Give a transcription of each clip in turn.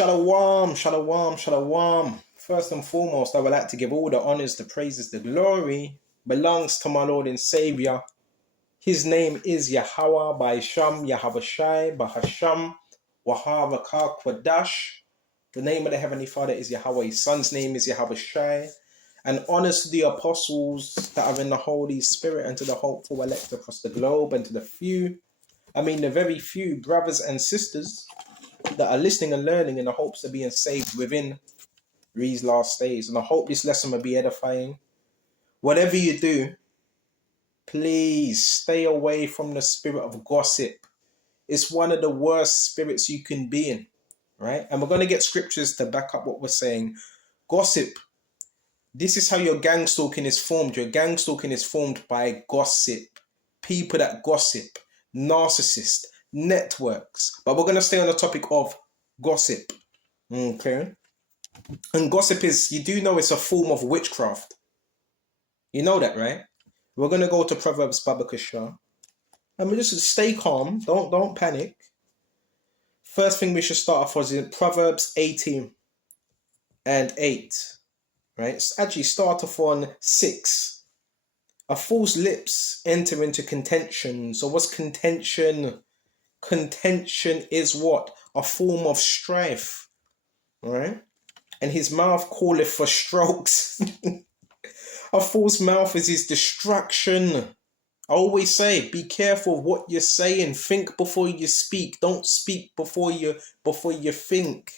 Shalom, shalom, shalom. First and foremost, I would like to give all the honors, the praises, the glory belongs to my Lord and Savior. His name is Yahweh by Sham, Yahavashai, Bahasham, Wahavaka Kwadash. The name of the Heavenly Father is Yahweh. His son's name is Yahavashai. And honors to the apostles that are in the Holy Spirit and to the hopeful elect across the globe and to the very few brothers and sisters that are listening and learning in the hopes of being saved within these last days. And I hope this lesson will be edifying. Whatever you do, please stay away from the spirit of gossip. It's one of the worst spirits you can be in, right? And we're going to get scriptures to back up what we're saying. Gossip. This is how your gang stalking is formed. Your gang stalking is formed by gossip. People that gossip. Narcissists. Networks. But we're going to stay on the topic of gossip. Okay? And gossip is, you do know it's a form of witchcraft. You know that, right? We're going to go to Proverbs Babakasha. And we just stay calm. Don't panic. First thing we should start off with is in Proverbs 18 and 8. Right? Actually, start off on 6. A fool's lips enter into contention. So what's contention? Contention is what? A form of strife. Right? And his mouth calleth for strokes. A fool's mouth is his destruction. I always say, be careful of what you're saying. Think before you speak. Don't speak before you think.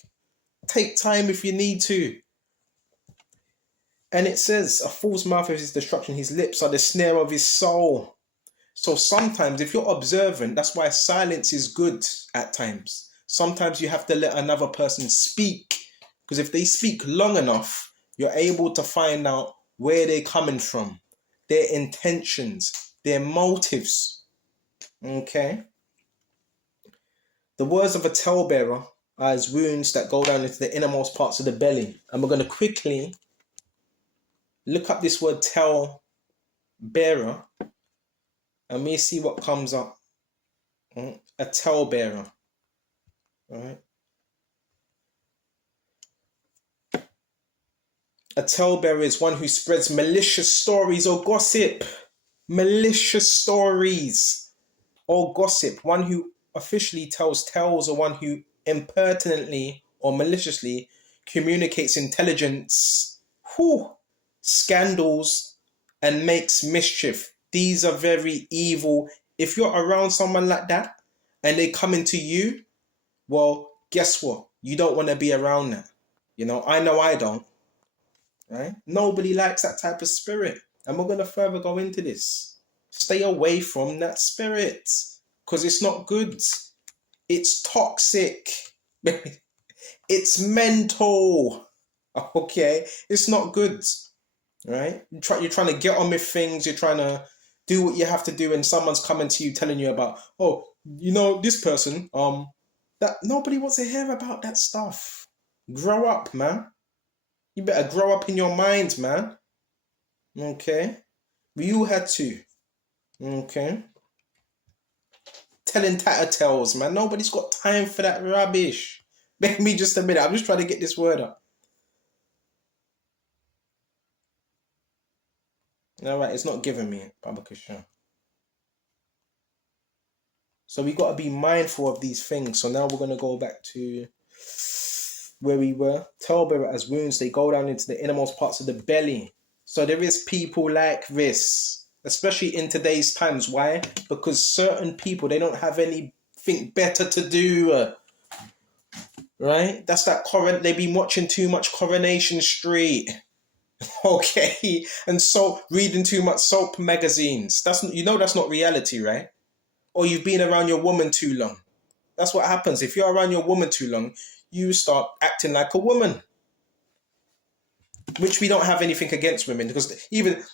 Take time if you need to. And it says, a fool's mouth is his destruction. His lips are the snare of his soul. So sometimes, if you're observant, that's why silence is good at times. Sometimes you have to let another person speak. Because if they speak long enough, you're able to find out where they're coming from, their intentions, their motives. Okay? The words of a talebearer are as wounds that go down into the innermost parts of the belly. And we're going to quickly look up this word talebearer and we see what comes up. A talebearer. All right? A talebearer is one who spreads malicious stories or gossip. Malicious stories or gossip. One who officially tells tales, or one who impertinently or maliciously communicates intelligence, scandals, and makes mischief. These are very evil. If you're around someone like that and they come into you, well, guess what? You don't want to be around that. know I don't. Right? Nobody likes that type of spirit. And we're going to further go into this. Stay away from that spirit. Because it's not good. It's toxic. It's mental. Okay? It's not good. Right? You're trying to get on with things. You're trying to do what you have to do. And someone's coming to you telling you about, this person, that nobody wants to hear about that stuff. Grow up, man. You better grow up in your mind, man. Okay? You had to. Okay? Telling tattletales, man. Nobody's got time for that rubbish. Make me just a minute. I'm just trying to get this word up. Alright, it's not giving me, Babakasha. So we got to be mindful of these things. So now we're going to go back to where we were. Talebearer as wounds, they go down into the innermost parts of the belly. So there is people like this, especially in today's times. Why? Because certain people, they don't have anything better to do. Right? That's that they've been watching too much Coronation Street. Okay? And so reading too much soap magazines. That's not reality, right? Or you've been around your woman too long. That's what happens. If you're around your woman too long, you start acting like a woman. Which we don't have anything against women, because even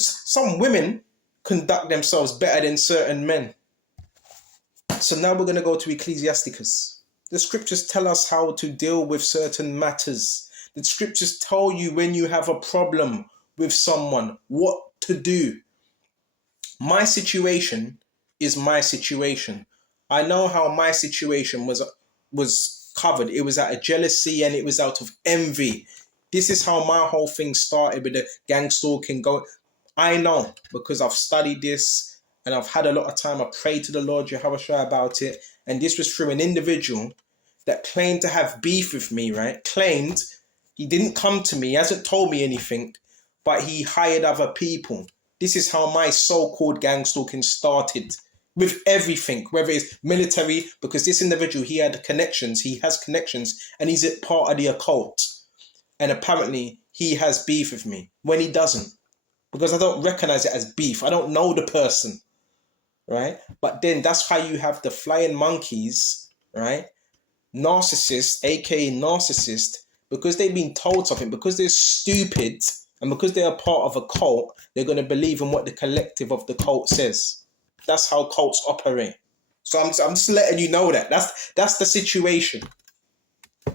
some women conduct themselves better than certain men. So now we're going to go to Ecclesiasticus. The scriptures tell us how to deal with certain matters. The scriptures tell you when you have a problem with someone, what to do. My situation is my situation. I know how my situation was covered. It was out of jealousy and it was out of envy. This is how my whole thing started with the gang stalking. I know because I've studied this and I've had a lot of time. I prayed to the Lord Yahushua about it. And this was through an individual that claimed to have beef with me, right? Claimed he didn't come to me. He hasn't told me anything, but he hired other people. This is how my so-called gang stalking started. With everything, whether it's military, because this individual, he has connections, and he's a part of the occult. And apparently, he has beef with me when he doesn't. Because I don't recognize it as beef. I don't know the person, right? But then that's how you have the flying monkeys, right? Narcissist, aka narcissist, because they've been told something, because they're stupid, and because they're a part of a cult, they're going to believe in what the collective of the cult says. That's how cults operate. So I'm just letting you know that. That's the situation.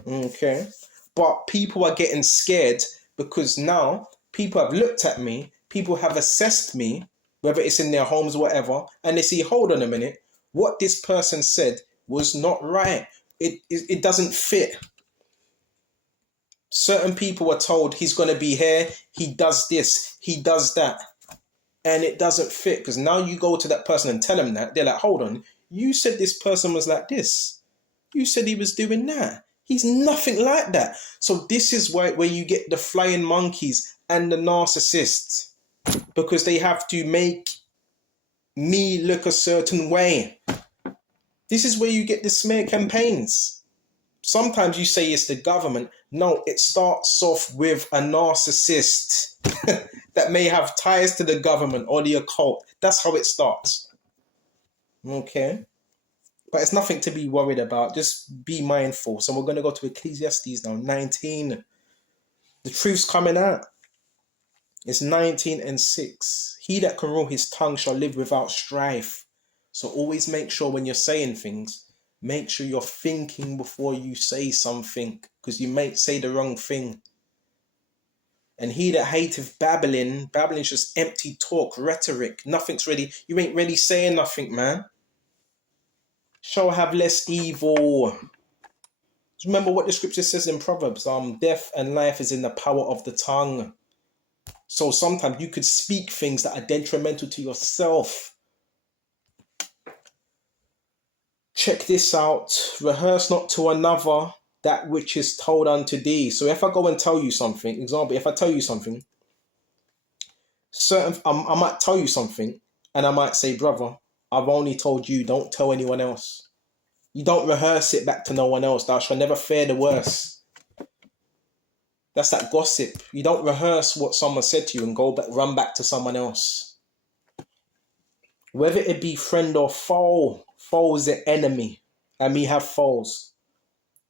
Okay. But people are getting scared because now people have looked at me, people have assessed me, whether it's in their homes or whatever, and they see, hold on a minute, what this person said was not right. It doesn't fit. Certain people are told he's going to be here, he does this, he does that. And it doesn't fit because now you go to that person and tell them that. They're like, hold on, you said this person was like this. You said he was doing that. He's nothing like that. So this is where you get the flying monkeys and the narcissists, because they have to make me look a certain way. This is where you get the smear campaigns. Sometimes you say it's the government. No, it starts off with a narcissist that may have ties to the government or the occult. That's how it starts. Okay? But it's nothing to be worried about. Just be mindful. So we're going to go to Ecclesiastes now, 19. The truth's coming out. It's 19 and 6. He that can rule his tongue shall live without strife. So always make sure when you're saying things, make sure you're thinking before you say something, because you may say the wrong thing. And he that hateth babbling is just empty talk, rhetoric. Nothing's ready. You ain't really saying nothing, man. Shall have less evil. Remember what the scripture says in Proverbs. Death and life is in the power of the tongue. So sometimes you could speak things that are detrimental to yourself. Check this out. Rehearse not to another that which is told unto thee. So if I go and tell you something, example, if I tell you something, I might tell you something, and I might say, brother, I've only told you, don't tell anyone else. You don't rehearse it back to no one else. Thou shalt never fear the worst. That's that gossip. You don't rehearse what someone said to you and run back to someone else. Whether it be friend or foe, foe is the enemy, and we have foes.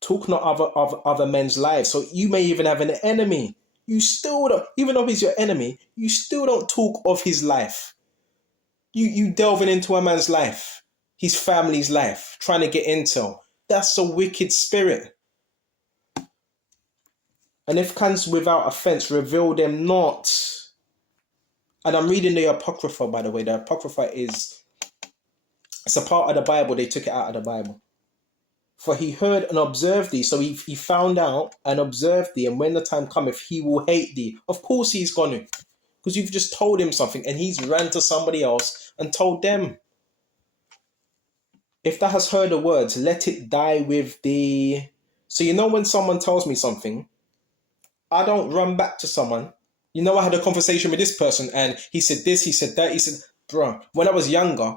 Talk not of other men's lives. So you may even have an enemy. You still don't, even though he's your enemy, you still don't talk of his life. You delving into a man's life, his family's life, trying to get intel. That's a wicked spirit. And if comes without offense, reveal them not. And I'm reading the Apocrypha, by the way. The Apocrypha it's a part of the Bible. They took it out of the Bible. For he heard and observed thee. So he found out and observed thee. And when the time cometh, he will hate thee. Of course he's going to. Because you've just told him something and he's ran to somebody else and told them. If thou hast heard the words, let it die with thee. So you know when someone tells me something, I don't run back to someone. You know, I had a conversation with this person and he said this, he said that. He said, bro, when I was younger,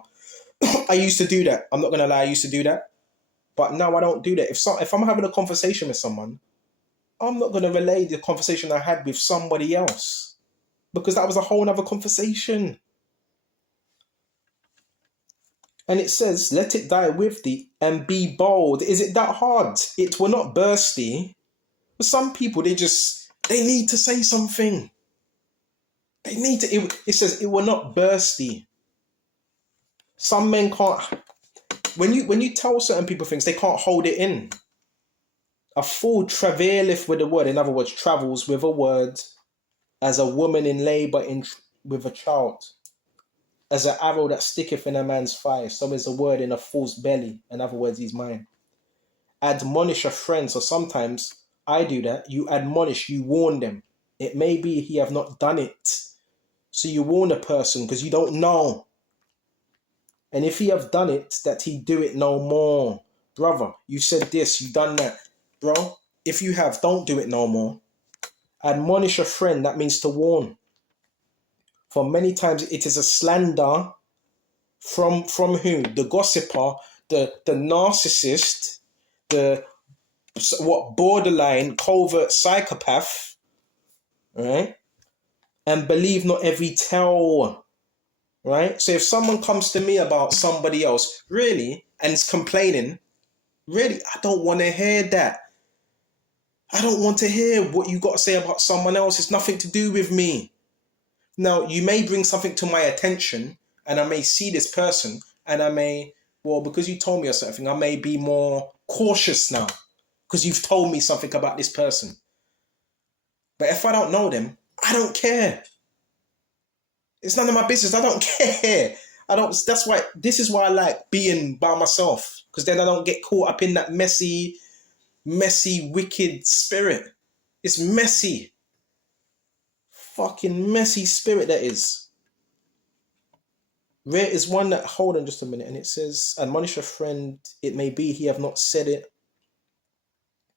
I used to do that. I'm not going to lie, I used to do that. But now I don't do that. If I'm having a conversation with someone, I'm not going to relay the conversation I had with somebody else. Because that was a whole other conversation. And it says, let it die with thee and be bold. Is it that hard? It will not burst thee. But some people, they need to say something. They need to, it says, it will not burst thee. Some men can't, when you tell certain people things, they can't hold it in. A fool travaileth with a word. In other words, travels with a word as a woman in labour with a child. As an arrow that sticketh in a man's thigh, so is a word in a fool's belly. In other words, he's mine. admonish a friend. So sometimes I do that. You admonish, you warn them. It may be he have not done it. So you warn a person because you don't know. And if he have done it, that he do it no more. Brother, you said this, you done that. Bro, if you have, don't do it no more. Admonish a friend, that means to warn. For many times it is a slander from who? The gossiper, the narcissist, the borderline covert psychopath, right? And believe not every tale, right? So if someone comes to me about somebody else, really, and is complaining, really, I don't want to hear that. I don't want to hear what you got to say about someone else. It's nothing to do with me. Now, you may bring something to my attention, and I may see this person, and I may, well, because you told me a certain thing, I may be more cautious now, because you've told me something about this person. But if I don't know them, I don't care. It's none of my business. I don't care. This is why I like being by myself, because then I don't get caught up in that messy, wicked spirit. It's messy. Fucking messy spirit that is. There is one that, hold on just a minute, and it says, admonish a friend, it may be he have not said it.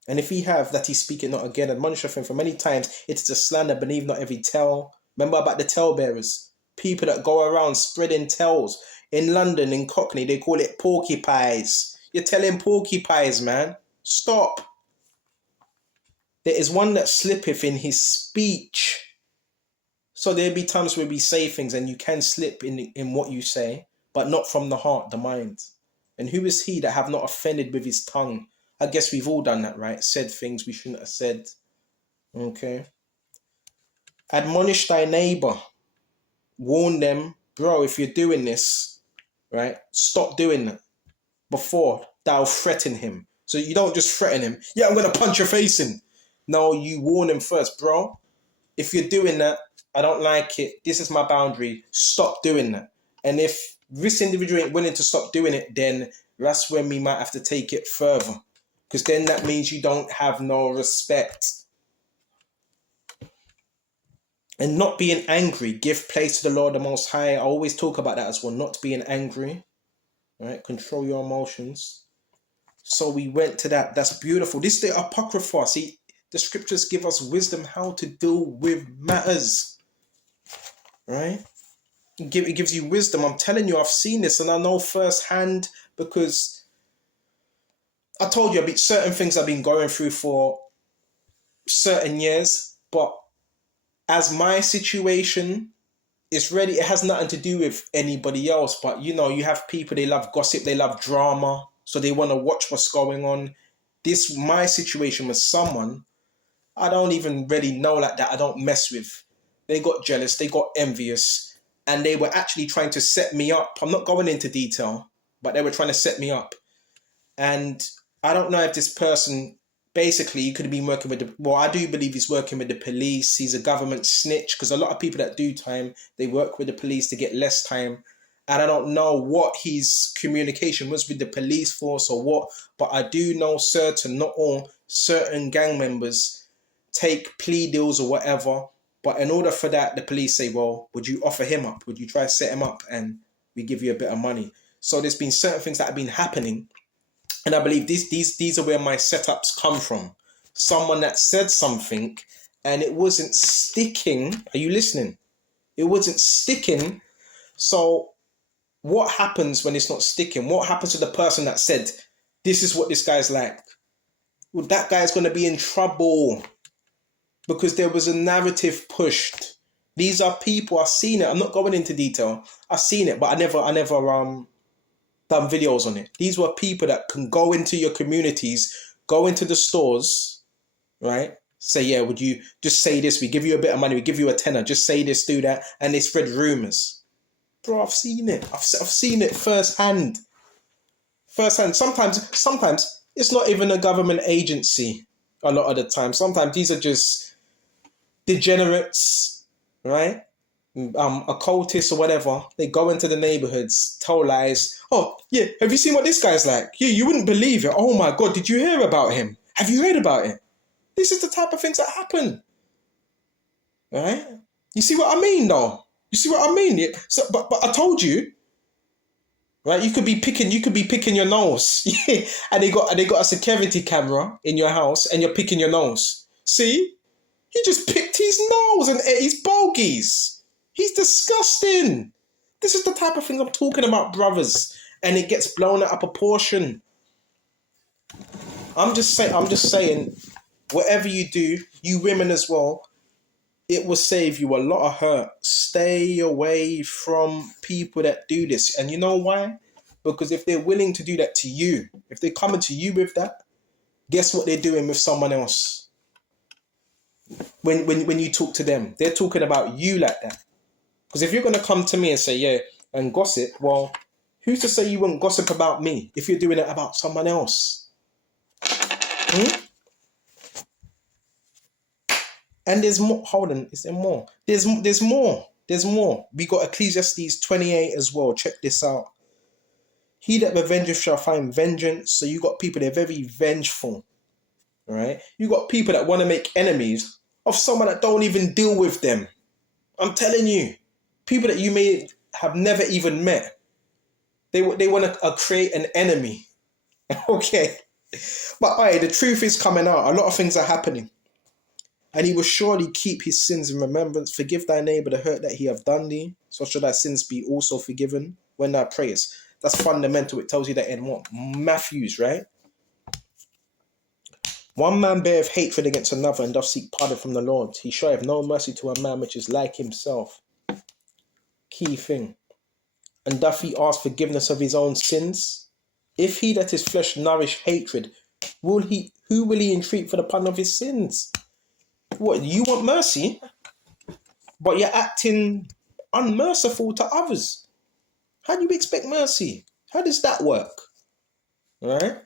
And if he have, that he speak it not again. Admonish a friend, for many times it is a slander, believe not every tale. Remember about the tale bearers? People that go around spreading tales. In London, in Cockney, they call it porcupines. You're telling porcupines, man. Stop. There is one that slippeth in his speech. So there be times where we say things and you can slip in what you say, but not from the heart, the mind. And who is he that have not offended with his tongue? I guess we've all done that, right? Said things we shouldn't have said. Okay. Admonish thy neighbor. Warn them, bro, if you're doing this, right? Stop doing that before thou threaten him. So you don't just threaten him. Yeah, I'm going to punch your face in. No, you warn him first, bro. If you're doing that, I don't like it. This is my boundary. Stop doing that. And if this individual ain't willing to stop doing it, then that's when we might have to take it further. Because then that means you don't have no respect. And not being angry, give place to the Lord the Most High. I always talk about that as well, not being angry. Right? Control your emotions. So we went to that. That's beautiful. This is the Apocrypha. See, the scriptures give us wisdom how to deal with matters. Right? It gives you wisdom. I'm telling you, I've seen this and I know firsthand because I told you certain things I've been going through for certain years, but as my situation is ready, it has nothing to do with anybody else. But you know, you have people, they love gossip, they love drama, so they want to watch what's going on. My situation with someone I don't even really know like that. I don't mess with. They got jealous, they got envious, and they were actually trying to set me up. I'm not going into detail, but they were trying to set me up. And I don't know if this person, basically, he could have been working with I do believe he's working with the police. He's a government snitch, because a lot of people that do time, they work with the police to get less time. And I don't know what his communication was with the police force or what, but I do know certain, not all, certain gang members take plea deals or whatever. But in order for that, the police say, well, would you offer him up? Would you try to set him up and we give you a bit of money? So there's been certain things that have been happening. And I believe these are where my setups come from. Someone that said something and it wasn't sticking. Are you listening? It wasn't sticking. So what happens when it's not sticking? What happens to the person that said, this is what this guy's like? Well, that guy's going to be in trouble because there was a narrative pushed. These are people, I've seen it. I'm not going into detail. I've seen it, but I never done videos on it. These were people that can go into your communities, go into the stores, right? Say, yeah, would you just say this? We give you a bit of money. We give you a tenner. Just say this, do that. And they spread rumors. Bro, I've seen it. I've seen it firsthand. Sometimes it's not even a government agency a lot of the time. Sometimes these are just degenerates, right? occultists or whatever, they go into the neighborhoods, tell lies. Oh, yeah, have you seen what this guy's like? Yeah, you wouldn't believe it. Oh my God, did you hear about him? Have you heard about it? This is the type of things that happen. Right? You see what I mean, though? You see what I mean? Yeah. So, but I told you, right? You could be picking your nose, and they got a security camera in your house, and you're picking your nose. See, he just picked his nose and ate his bogies. He's disgusting. This is the type of thing I'm talking about, brothers, and it gets blown out of proportion. I'm just saying, whatever you do, you women as well, it will save you a lot of hurt. Stay away from people that do this. And you know why? Because if they're willing to do that to you, if they're coming to you with that, guess what they're doing with someone else? When you talk to them, they're talking about you like that. Because if you're going to come to me and say, yeah, and gossip, well, who's to say you won't gossip about me if you're doing it about someone else? And there's more. Hold on, is there more? There's more. There's more. We got Ecclesiastes 28 as well. Check this out. He that revengeth shall find vengeance. So you got people that are very vengeful. All right? You got people that want to make enemies of someone that don't even deal with them. I'm telling you. People that you may have never even met. They want to create an enemy. Okay? But the truth is coming out. A lot of things are happening. And he will surely keep his sins in remembrance. Forgive thy neighbor the hurt that he have done thee. So should thy sins be also forgiven when thou prayest. That's fundamental. It tells you that in what? Matthews, right? One man beareth hatred against another and doth seek pardon from the Lord. He showeth no mercy to a man which is like himself. Key thing. And doth he ask forgiveness of his own sins? If he that is flesh nourish hatred, who will he entreat for the pardon of his sins? What, you want mercy, but you're acting unmerciful to others? How do you expect mercy? How does that work? All right?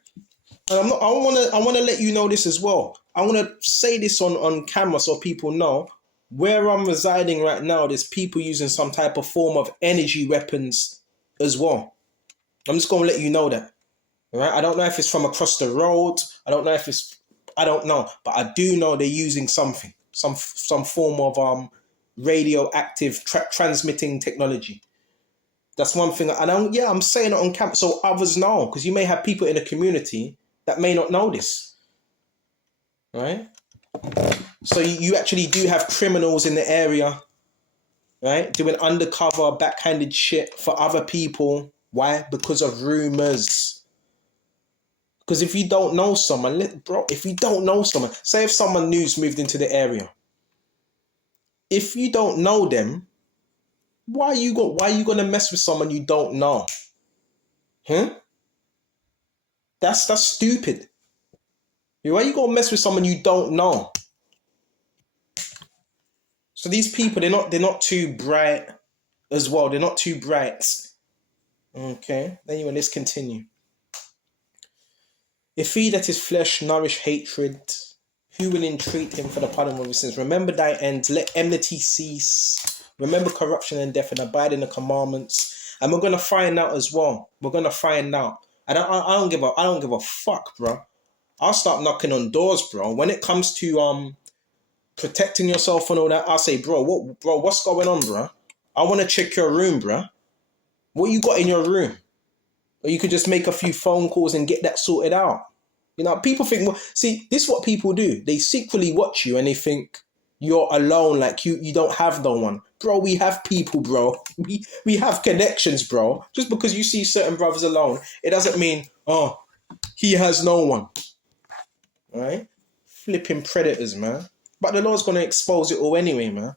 And I want to let you know this as well. I want to say this on camera so people know where I'm residing right now. There's people using some type of form of energy weapons as well. I'm just going to let you know that. All right? I don't know if it's from across the road. I don't know, but I do know they're using something, some form of radioactive transmitting technology. That's one thing, and I'm saying it on camera so others know, because you may have people in the community that may not know this, right? So you actually do have criminals in the area, right, doing undercover, backhanded shit for other people. Why? Because of rumors. Because if you don't know someone, say if someone new's moved into the area, if you don't know them, why are you gonna mess with someone you don't know? That's stupid. Why are you gonna mess with someone you don't know? So these people, they're not too bright as well. They're not too bright. Okay. Anyway, let's continue. If he that is flesh nourish hatred, who will entreat him for the pardon of his sins? Remember thy end, let enmity cease. Remember corruption and death, and abide in the commandments. And we're gonna find out as well. We're gonna find out. I don't give a fuck, bro. I'll start knocking on doors, bro. When it comes to protecting yourself and all that, I'll say, bro, what's going on, bro? I want to check your room, bro. What you got in your room? Or you could just make a few phone calls and get that sorted out. You know, people think, well, see, this is what people do. They secretly watch you and they think you're alone, like you don't have no one. Bro, we have people, bro. We have connections, bro. Just because you see certain brothers alone, it doesn't mean, oh, he has no one. All right? Flipping predators, man. But the Lord's going to expose it all anyway, man.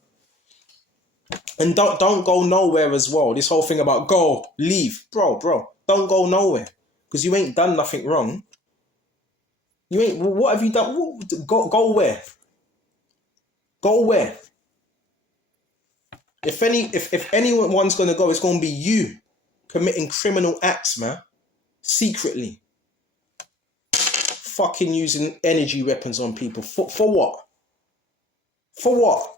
And don't go nowhere as well. This whole thing about go, leave. Bro, don't go nowhere. Because you ain't done nothing wrong. What have you done? Go where? Go where? If anyone's going to go, it's going to be you committing criminal acts, man. Secretly. Fucking using energy weapons on people. For what? For what?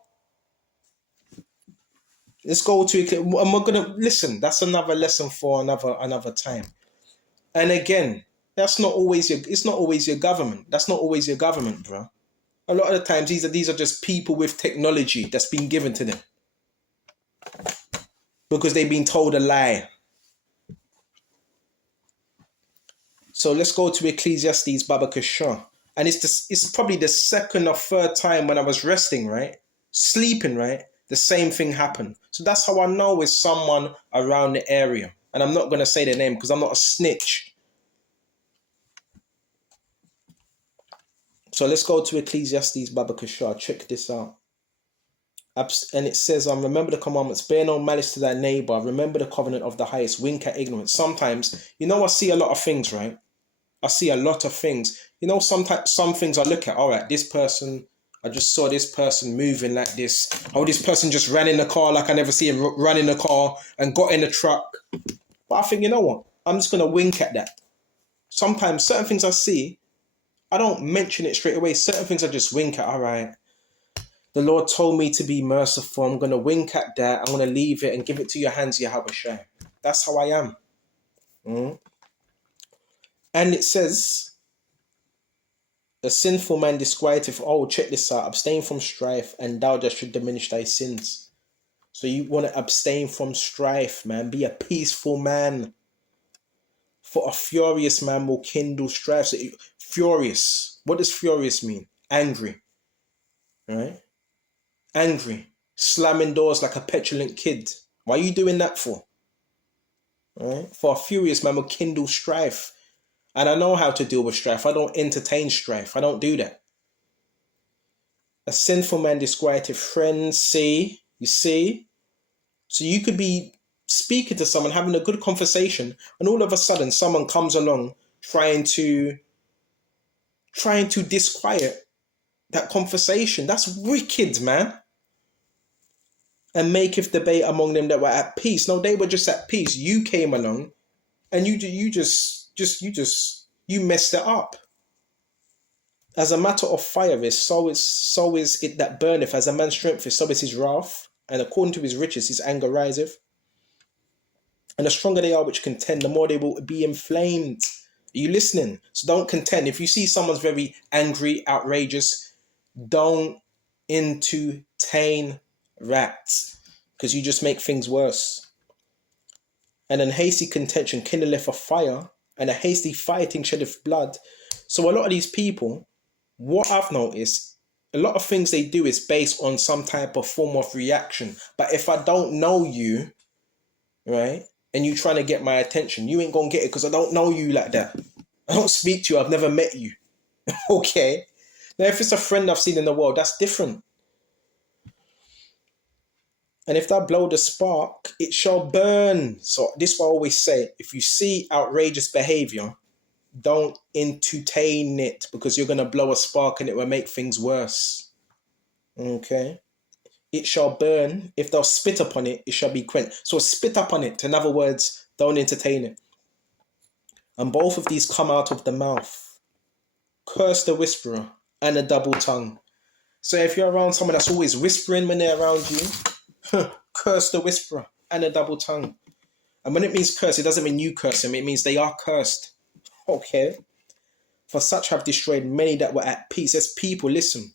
Let's go to, and we're gonna listen. That's another lesson for another time. And again, that's not always your. It's not always your government. That's not always your government, bro. A lot of the times, these are just people with technology that's been given to them because they've been told a lie. So let's go to Ecclesiastes Baba Kishar. And it's probably the second or third time when I was resting, right? Sleeping, right? The same thing happened. So that's how I know it's someone around the area. And I'm not going to say their name because I'm not a snitch. So let's go to Ecclesiastes Baba Kishar. Check this out. And it says, remember the commandments, bear no malice to thy neighbor, remember the covenant of the highest, wink at ignorance. Sometimes, I see a lot of things, right? I see a lot of things. Sometimes some things I look at, all right, this person, I just saw this person moving like this. Oh, this person just ran in the car like I never see him run in the car and got in the truck. But I think, you know what? I'm just going to wink at that. Sometimes certain things I see, I don't mention it straight away. Certain things I just wink at, all right. The Lord told me to be merciful. I'm going to wink at that. I'm going to leave it and give it to your hands, Yahweh Shai. That's how I am. And it says, a sinful man disquieteth, check this out, abstain from strife, and thou just should diminish thy sins. So you want to abstain from strife, man. Be a peaceful man. For a furious man will kindle strife. So furious. What does furious mean? Angry. Right? Angry. Slamming doors like a petulant kid. Why are you doing that for? Right? For a furious man will kindle strife. And I know how to deal with strife. I don't entertain strife. I don't do that. A sinful man disquieteth friends. See? You see? So you could be speaking to someone, having a good conversation, and all of a sudden someone comes along trying to disquiet that conversation. That's wicked, man. And maketh debate among them that were at peace. No, they were just at peace. You came along and you messed it up. As a matter of fire is, so is it that burneth. As a man's strength is, so is his wrath. And according to his riches, his anger riseth. And the stronger they are which contend, the more they will be inflamed. Are you listening? So don't contend. If you see someone's very angry, outrageous, don't entertain rats, because you just make things worse. And an hasty contention kindleth a fire, and a hasty fighting sheddeth blood. So a lot of these people, what I've noticed, a lot of things they do is based on some type of form of reaction. But if I don't know you, right, and you trying to get my attention, you ain't gonna get it because I don't know you like that. I don't speak to you. I've never met you. Okay. Now, if it's a friend I've seen in the world, that's different. And if that blow the spark, it shall burn. So this is what I always say. If you see outrageous behavior, don't entertain it, because you're going to blow a spark and it will make things worse. Okay. It shall burn. If thou spit upon it, it shall be quenched. So spit upon it. In other words, don't entertain it. And both of these come out of the mouth. Curse the whisperer and a double tongue. So if you're around someone that's always whispering when they're around you, curse the whisperer and a double tongue. And when it means curse, it doesn't mean you curse them. It means they are cursed. Okay. For such have destroyed many that were at peace. There's people, listen.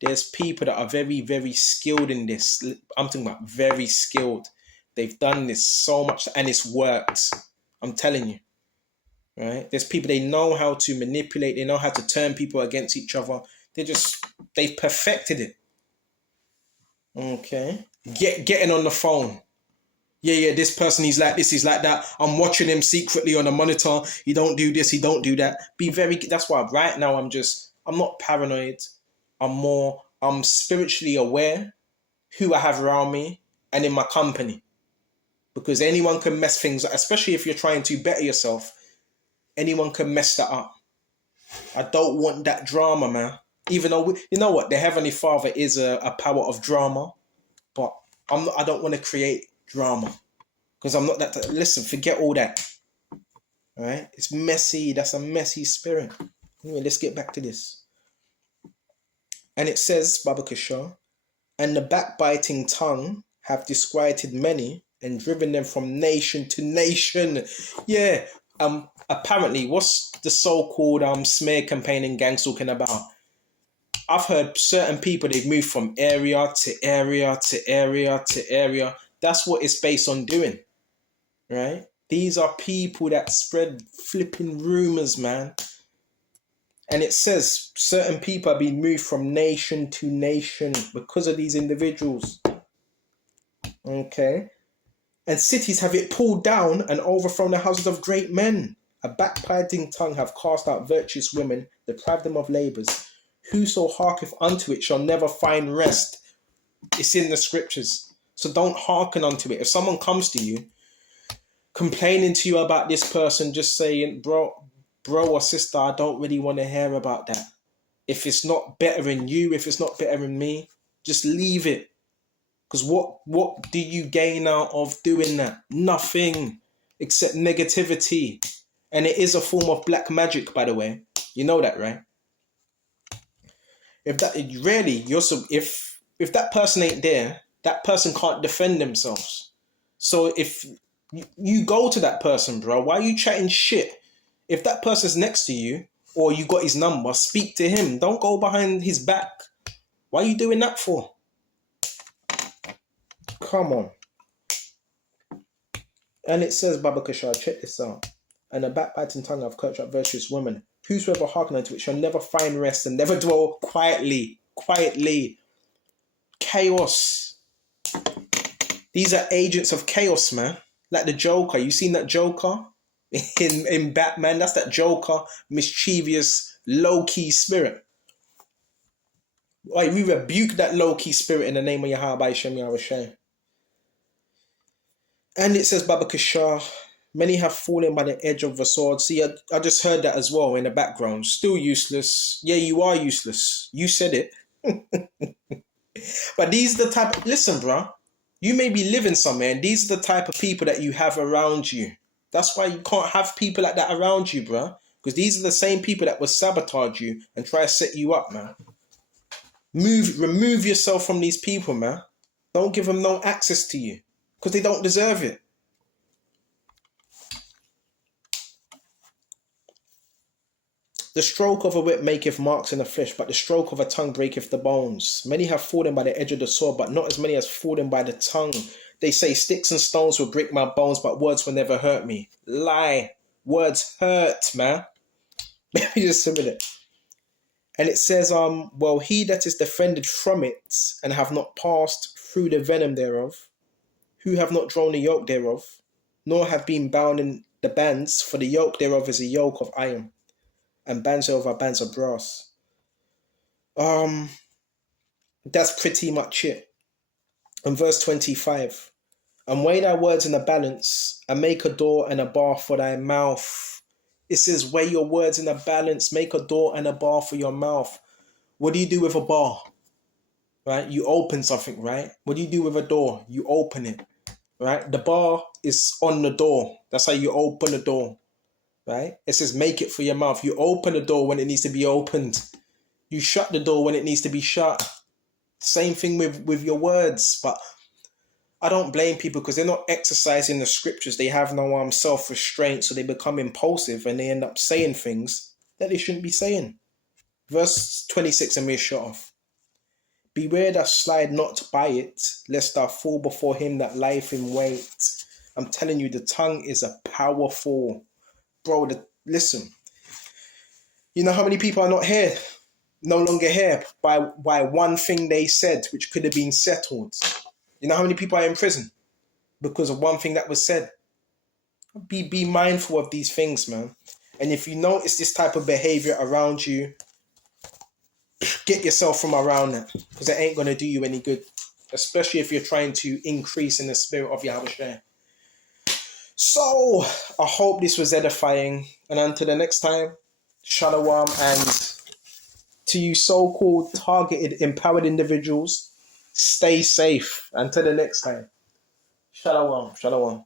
There's people that are very, very skilled in this. I'm talking about very skilled. They've done this so much and it's worked. I'm telling you. Right? There's people, they know how to manipulate. They know how to turn people against each other. They've perfected it. Okay. Getting on the phone. Yeah, this person, he's like this, he's like that. I'm watching him secretly on a monitor. He don't do this, he don't do that. That's why right now I'm not paranoid. I'm spiritually aware who I have around me and in my company. Because anyone can mess things up, especially if you're trying to better yourself. Anyone can mess that up. I don't want that drama, man. Even though, you know what, the Heavenly Father is a power of drama. But I don't want to create drama. Because I'm not that. Listen, forget all that. All right? It's messy. That's a messy spirit. Anyway, let's get back to this. And it says, Baba Kishar, and the backbiting tongue have disquieted many and driven them from nation to nation. Yeah. Apparently, what's the so-called smear campaigning gangs talking about? I've heard certain people, they've moved from area to area to area to area. That's what it's based on doing, right? These are people that spread flipping rumors, man. And it says certain people are being moved from nation to nation because of these individuals. Okay. And cities have it pulled down and overthrown the houses of great men. A backbiting tongue have cast out virtuous women, deprived them of labours. Whoso hearketh unto it shall never find rest. It's in the scriptures. So don't hearken unto it. If someone comes to you, complaining to you about this person, just saying, bro or sister, I don't really want to hear about that. If it's not better than you, if it's not better than me, just leave it. Because what do you gain out of doing that? Nothing except negativity. And it is a form of black magic, by the way. You know that, right? If that really, if that person ain't there, that person can't defend themselves. So if you go to that person, bro, why are you chatting shit? If that person's next to you or you got his number, speak to him. Don't go behind his back. Why are you doing that for? Come on. And it says, Baba Kashar, check this out. And a backbiting tongue of curse up virtuous woman. Whosoever hearken unto it shall never find rest and never dwell quietly. Quietly. Chaos. These are agents of chaos, man. Like the Joker. You seen that Joker? In Batman, that's that Joker, mischievous, low-key spirit. Like, we rebuke that low-key spirit in the name of Yahweh Shem Yahushua. And it says, Baba Kashar, many have fallen by the edge of the sword. See, I just heard that as well in the background. Still useless. Yeah, you are useless. You said it. But these are the type... Listen, bro. You may be living somewhere, and these are the type of people that you have around you. That's why you can't have people like that around you, bro. Because these are the same people that will sabotage you and try to set you up, man. Remove yourself from these people, man. Don't give them no access to you. Because they don't deserve it. The stroke of a whip maketh marks in the flesh, but the stroke of a tongue breaketh the bones. Many have fallen by the edge of the sword, but not as many as fallen by the tongue. They say sticks and stones will break my bones, but words will never hurt me. Lie. Words hurt, man. Let me just submit it. And it says, well, he that is defended from it and have not passed through the venom thereof, who have not drawn the yoke thereof, nor have been bound in the bands, for the yoke thereof is a yoke of iron, and bands thereof are bands of brass. That's pretty much it. And verse 25, and weigh thy words in a balance, and make a door and a bar for thy mouth. It says, weigh your words in a balance, make a door and a bar for your mouth. What do you do with a bar? Right? You open something, right? What do you do with a door? You open it, right? The bar is on the door. That's how you open the door, right? It says, make it for your mouth. You open the door when it needs to be opened. You shut the door when it needs to be shut. Same thing with your words. But I don't blame people because they're not exercising the scriptures. They have no self-restraint, so they become impulsive and they end up saying things that they shouldn't be saying. Verse 26, and we're shut off. Beware thou slide not by it, lest thou fall before him that lieth in wait. I'm telling you, the tongue is a powerful... Bro, listen. You know how many people are not here? No longer here by one thing they said, which could have been settled. You know how many people are in prison? Because of one thing that was said. Be mindful of these things, man. And if you notice this type of behavior around you, get yourself from around that, because it ain't going to do you any good, especially if you're trying to increase in the spirit of Yahushua. So, I hope this was edifying, and until the next time, Shalom, and to you so-called targeted, empowered individuals, stay safe. Until the next time, Shalom, Shalom.